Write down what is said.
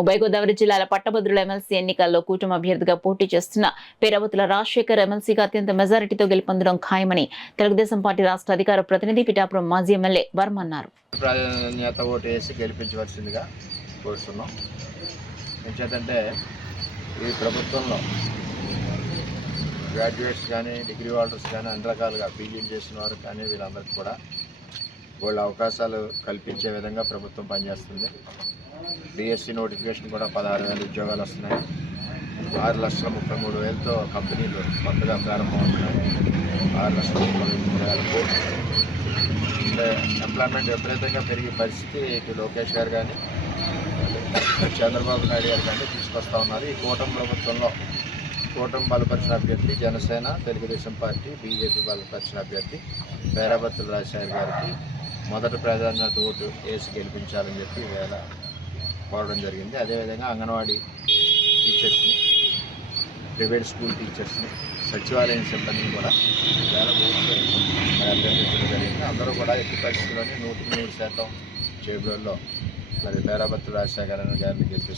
ఉభయ గోదావరి జిల్లాల పట్టభద్రుల ఎమ్మెల్సీ ఎన్నికల్లో కూటమి అభ్యర్థిగా పోటీ చేస్తున్న పేరావతుల రాజశేఖర్ ఎమ్మెల్సీగా అత్యంత మెజారిటీతో గెలుపొందడం ఖాయమని తెలుగుదేశం పార్టీ రాష్ట్ర అధికార ప్రతినిధి పిఠాపురం మాజీ ఎమ్మెల్యే వర్మ అన్నారు. ప్రాధాన్యత ఓటు వేసి గెలిపించవలసిందిగా కోరుతున్నాం. ఎందుకంటే ఈ ప్రభుత్వంలో గ్రాడ్యుయేట్స్ కానీ డిగ్రీ హోల్డర్స్ కానీ అన్ని రకాలుగా పీజీలు చేసిన వారు కానీ వీళ్ళందరికీ కూడా వాళ్ళ అవకాశాలు కల్పించే విధంగా ప్రభుత్వం పనిచేస్తుంది. డిఎస్సి నోటిఫికేషన్ కూడా 16,000 ఉద్యోగాలు వస్తున్నాయి. 6,33,000తో కంపెనీలు కొత్తగా ప్రారంభమవుతున్నాయి. 6,33,000 కోట్లు అంటే ఎంప్లాయ్మెంట్ విపరీతంగా పెరిగే పరిస్థితి ఇటు లోకేష్ గారు కానీ చంద్రబాబు నాయుడు గారు కానీ తీసుకొస్తా ఉన్నారు. ఈ కూటమి ప్రభుత్వంలో కూటమి బలపరిచిన అభ్యర్థి జనసేన, తెలుగుదేశం పార్టీ, బీజేపీ బలపరిచిన అభ్యర్థి పేరావతుల రాజశేఖర్ గారికి మొదటి ప్రాధాన్యత ఓటు వేసి గెలిపించాలని చెప్పి వేళ కోరడం జరిగింది. అదేవిధంగా అంగన్వాడీ టీచర్స్ని, ప్రైవేట్ స్కూల్ టీచర్స్ని, సచివాలయం సిబ్బందిని కూడా వేళ ఓట్లు అభ్యర్థించడం జరిగింది. అందరూ కూడా ఎట్టి పరిస్థితుల్లోనే 100% జేబులలో మరి పేరావతుల రాజశేఖర్ గారిని గెలిపిస్తారు.